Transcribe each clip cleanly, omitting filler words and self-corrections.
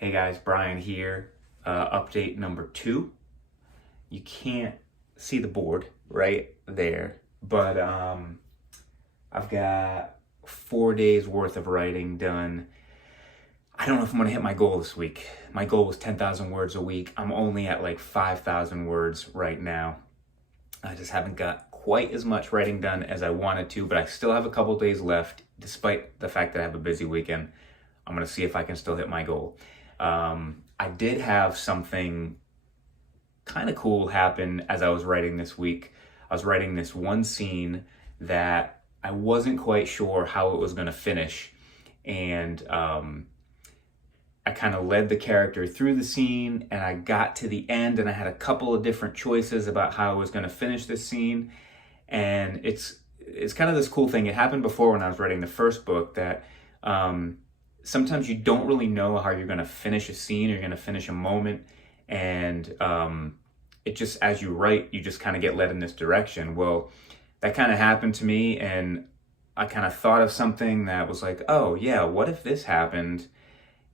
Hey guys, Brian here. Update number 2. You can't see the board right there, but I've got 4 days worth of writing done. I don't know if I'm gonna hit my goal this week. My goal was 10,000 words a week. I'm only at like 5,000 words right now. I just haven't got quite as much writing done as I wanted to, but I still have a couple days left, despite the fact that I have a busy weekend. I'm gonna see if I can still hit my goal. I did have something kind of cool happen as I was writing this week. I was writing this one scene that I wasn't quite sure how it was going to finish. And I kind of led the character through the scene, and I got to the end, and I had a couple of different choices about how I was going to finish this scene. And it's kind of this cool thing. It happened before when I was writing the first book that sometimes you don't really know how you're going to finish a scene, you're going to finish a moment, and it just, as you write, you just kind of get led in this direction. Well, that kind of happened to me, and I kind of thought of something that was like, oh yeah, what if this happened?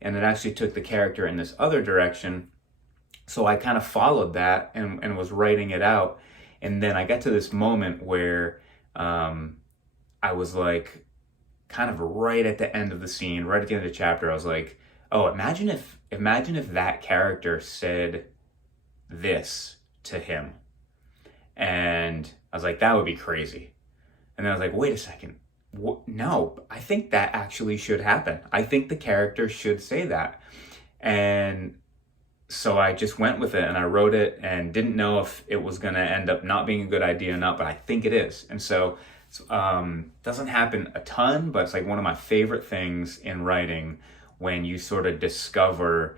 And it actually took the character in this other direction. So I kind of followed that and was writing it out. And then I got to this moment where I was like, kind of right at the end of the scene, right at the end of the chapter, I was like, oh, imagine if that character said this to him. And I was like, that would be crazy. And then I was like, wait a second. No, I think that actually should happen. I think the character should say that. And so I just went with it and I wrote it and didn't know if it was going to end up not being a good idea or not, but I think it is. And so doesn't happen a ton, but it's like one of my favorite things in writing when you sort of discover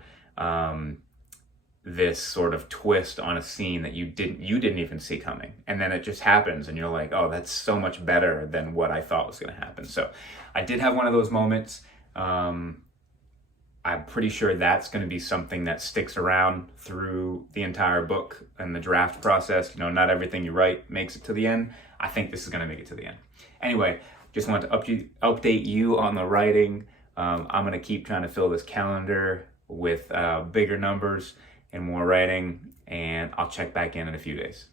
this sort of twist on a scene that you didn't even see coming, and then it just happens and you're like, oh, that's so much better than what I thought was going to happen. So I did have one of those moments. I'm pretty sure that's going to be something that sticks around through the entire book and the draft process. You know, not everything you write makes it to the end. I think this is going to make it to the end. Anyway, just wanted to update you on the writing. I'm going to keep trying to fill this calendar with bigger numbers and more writing, and I'll check back in a few days.